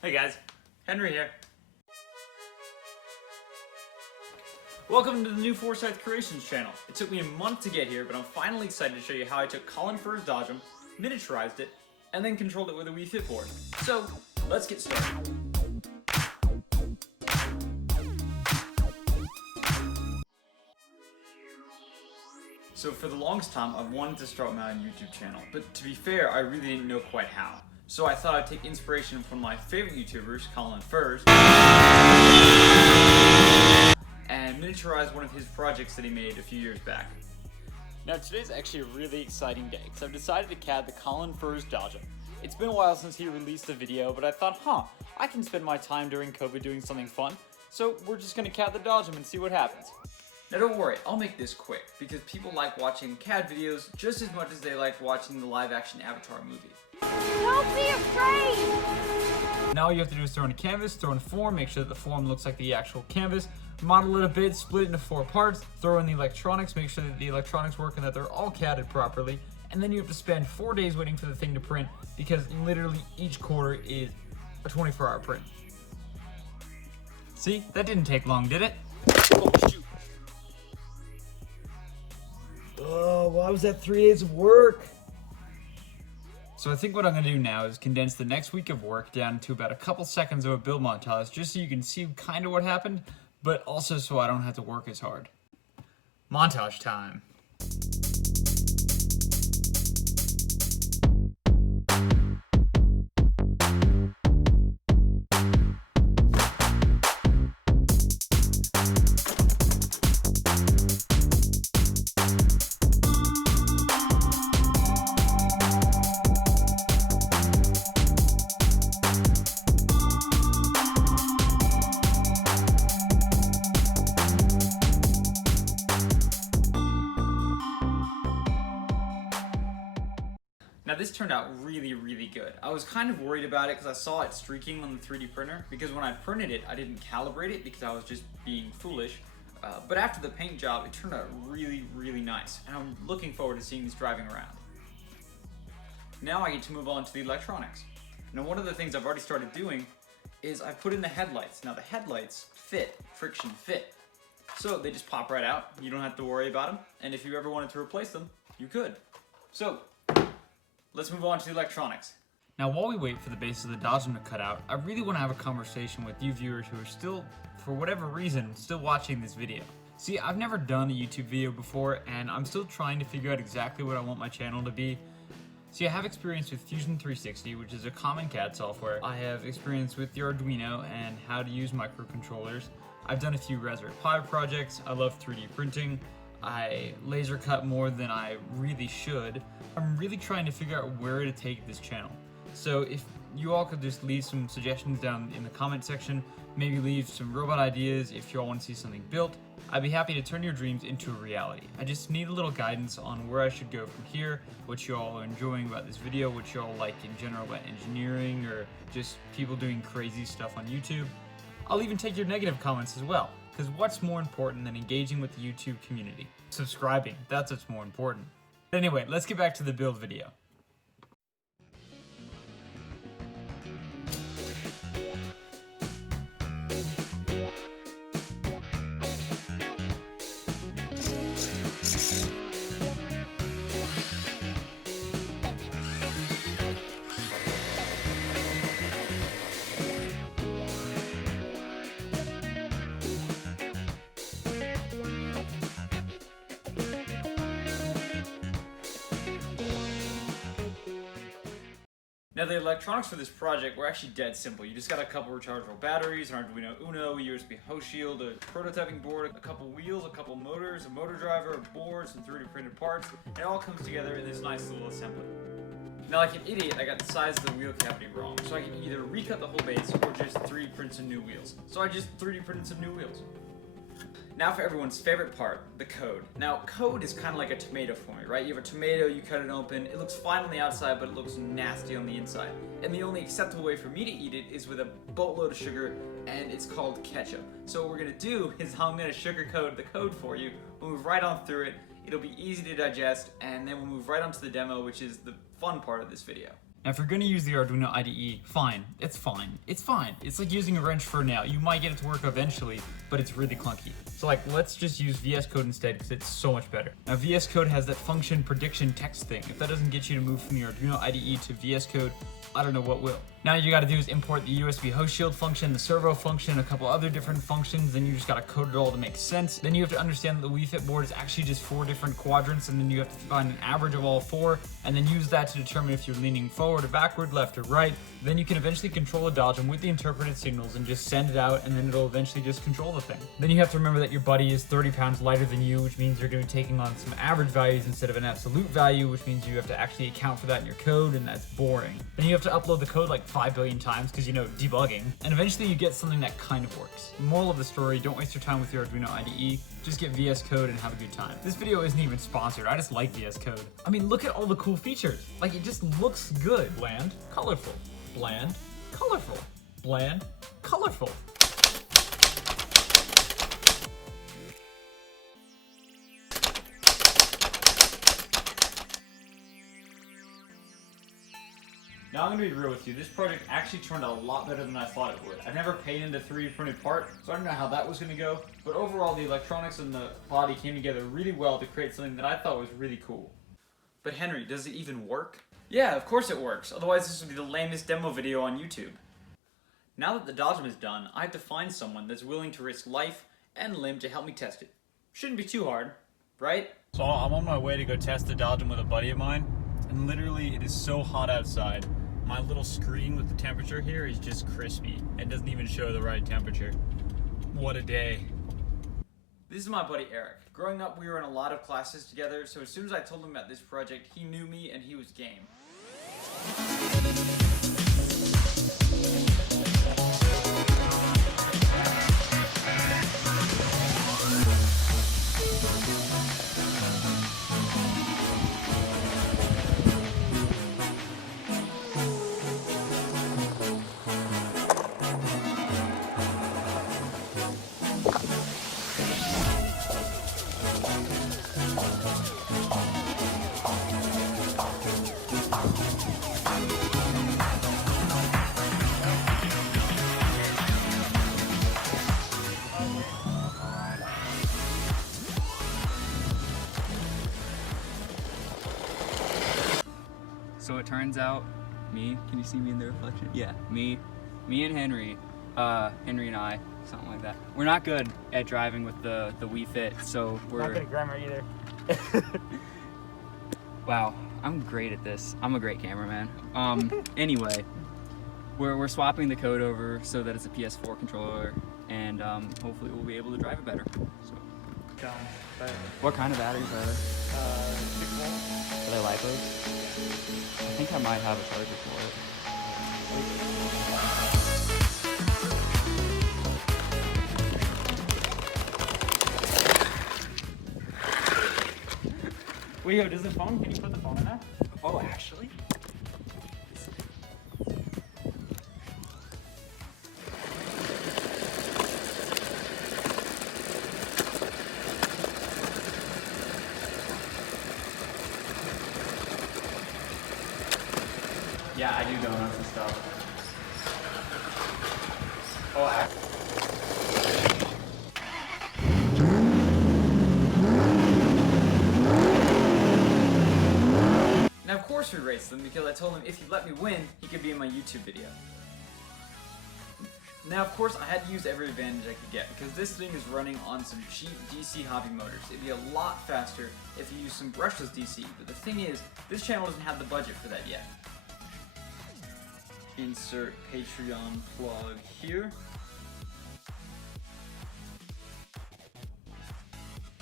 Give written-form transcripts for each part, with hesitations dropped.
Hey guys, Henry here. Welcome to the new Forsyth Creations channel. It took me a month to get here, but I'm finally excited to show you how I took Colin for his dodgem, miniaturized it, and then controlled it with a WiiFit board. So, let's get started. So for the longest time, I've wanted to start my own YouTube channel, but to be fair, I really didn't know quite how. So I thought I'd take inspiration from my favorite YouTubers, Colin first, and miniaturize one of his projects that he made a few years back. Now today's actually a really exciting day, because I've decided to CAD the Colin Furs dodgem. It's been a while since he released a video, but I thought, I can spend my time during COVID doing something fun, so we're just gonna CAD the dodgem and see what happens. Now don't worry, I'll make this quick, because people like watching CAD videos just as much as they like watching the live-action Avatar movie. Don't be afraid! Now all you have to do is throw in a canvas, throw in a form, make sure that the form looks like the actual canvas, model it a bit, split it into 4 parts, throw in the electronics, make sure that the electronics work and that they're all CADed properly, and then you have to spend 4 days waiting for the thing to print, because literally each quarter is a 24-hour print. See? That didn't take long, did it? Oh, shoot. Oh, why was that 3 days of work? So I think what I'm going to do now is condense the next week of work down to about a couple seconds of a build montage, just so you can see kind of what happened, but also so I don't have to work as hard. Montage time. Now this turned out really, really good. I was kind of worried about it because I saw it streaking on the 3D printer, because when I printed it, I didn't calibrate it because I was just being foolish. But after the paint job, it turned out really, really nice, and I'm looking forward to seeing this driving around. Now I get to move on to the electronics. Now one of the things I've already started doing is I've put in the headlights. Now the headlights fit, friction fit. So they just pop right out, you don't have to worry about them, and if you ever wanted to replace them, you could. So, let's move on to the electronics. Now while we wait for the base of the dodgem to cut out, I really want to have a conversation with you viewers who are still, for whatever reason, still watching this video. See, I've never done a YouTube video before, and I'm still trying to figure out exactly what I want my channel to be. See, I have experience with Fusion 360, which is a common CAD software. I have experience with the Arduino and how to use microcontrollers. I've done a few Raspberry Pi projects. I love 3D printing. I laser cut more than I really should. I'm really trying to figure out where to take this channel. So if you all could just leave some suggestions down in the comment section, maybe leave some robot ideas if you all want to see something built, I'd be happy to turn your dreams into a reality. I just need a little guidance on where I should go from here, what you all are enjoying about this video, what you all like in general about engineering, or just people doing crazy stuff on YouTube. I'll even take your negative comments as well, because what's more important than engaging with the YouTube community? Subscribing, that's what's more important. Anyway, let's get back to the build video. Now the electronics for this project were actually dead simple. You just got a couple rechargeable batteries, an Arduino Uno, a USB host shield, a prototyping board, a couple wheels, a couple motors, a motor driver, a board, some 3D printed parts. It all comes together in this nice little assembly. Now like an idiot, I got the size of the wheel cavity wrong, so I can either recut the whole base or just 3D print some new wheels. So I just 3D printed some new wheels. Now for everyone's favorite part, the code. Now code is kind of like a tomato for me, right? You have a tomato, you cut it open, it looks fine on the outside, but it looks nasty on the inside. And the only acceptable way for me to eat it is with a boatload of sugar, and it's called ketchup. So what we're gonna do is I'm gonna sugarcoat the code for you, we'll move right on through it, it'll be easy to digest, and then we'll move right on to the demo, which is the fun part of this video. Now if you're going to use the Arduino IDE, fine. It's fine. It's fine. It's like using a wrench for a nail. You might get it to work eventually, but it's really clunky. So like, let's just use VS Code instead because it's so much better. Now VS Code has that function prediction text thing. If that doesn't get you to move from the Arduino IDE to VS Code, I don't know what will. Now you gotta do is import the USB host shield function, the servo function, a couple other different functions, then you just gotta code it all to make sense. Then you have to understand that the WiiFit board is actually just 4 different quadrants, and then you have to find an average of all 4, and then use that to determine if you're leaning forward or backward, left or right. Then you can eventually control a dodgem with the interpreted signals and just send it out, and then it'll eventually just control the thing. Then you have to remember that your buddy is 30 pounds lighter than you, which means you're gonna be taking on some average values instead of an absolute value, which means you have to actually account for that in your code, and that's boring. Then you have to upload the code like 5 billion times because, you know, debugging, and eventually you get something that kind of works. Moral of the story, don't waste your time with your Arduino IDE, just get VS Code and have a good time. This video isn't even sponsored, I just like VS Code. I mean, look at all the cool features. Like, it just looks good. Bland, colorful. Bland, colorful. Bland, colorful. Now I'm going to be real with you, this project actually turned out a lot better than I thought it would. I've never painted a 3D printed part, so I don't know how that was going to go, but overall the electronics and the body came together really well to create something that I thought was really cool. But Henry, does it even work? Yeah, of course it works, otherwise this would be the lamest demo video on YouTube. Now that the dodgem is done, I have to find someone that's willing to risk life and limb to help me test it. Shouldn't be too hard, right? So I'm on my way to go test the dodgem with a buddy of mine, and literally it is so hot outside. My little screen with the temperature here is just crispy. It doesn't even show the right temperature. What a day. This is my buddy Eric. Growing up, we were in a lot of classes together, so as soon as I told him about this project, he knew me and he was game. So it turns out, can you see me in the reflection? Yeah, me and Henry and I, something like that. We're not good at driving with the WiiFit, so we're Not good at grammar either. Wow, I'm great at this. I'm a great cameraman. Anyway, we're swapping the code over so that it's a PS4 controller, and hopefully we'll be able to drive it better. So. What kind of batteries are there? 6 volts. Are they lightweight? I think I might have a charger for it. Wait, yo, does the phone, can you put the phone in there? Oh, actually? Yeah, I do donuts and stuff. Now of course we raced them because I told him if he let me win, he could be in my YouTube video. Now of course I had to use every advantage I could get because this thing is running on some cheap DC hobby motors. It'd be a lot faster if you use some brushless DC, but the thing is, this channel doesn't have the budget for that yet. Insert Patreon plug here.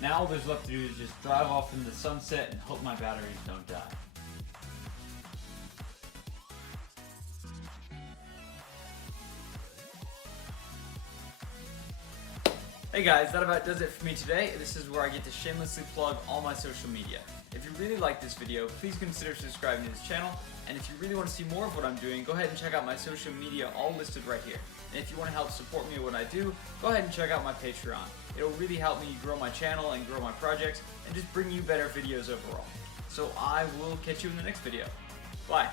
Now all there's left to do is just drive off into the sunset and hope my batteries don't die. Hey guys, that about does it for me today. This is where I get to shamelessly plug all my social media. If you really like this video, please consider subscribing to this channel. And if you really want to see more of what I'm doing, go ahead and check out my social media all listed right here. And if you want to help support me in what I do, go ahead and check out my Patreon. It'll really help me grow my channel and grow my projects and just bring you better videos overall. So I will catch you in the next video. Bye.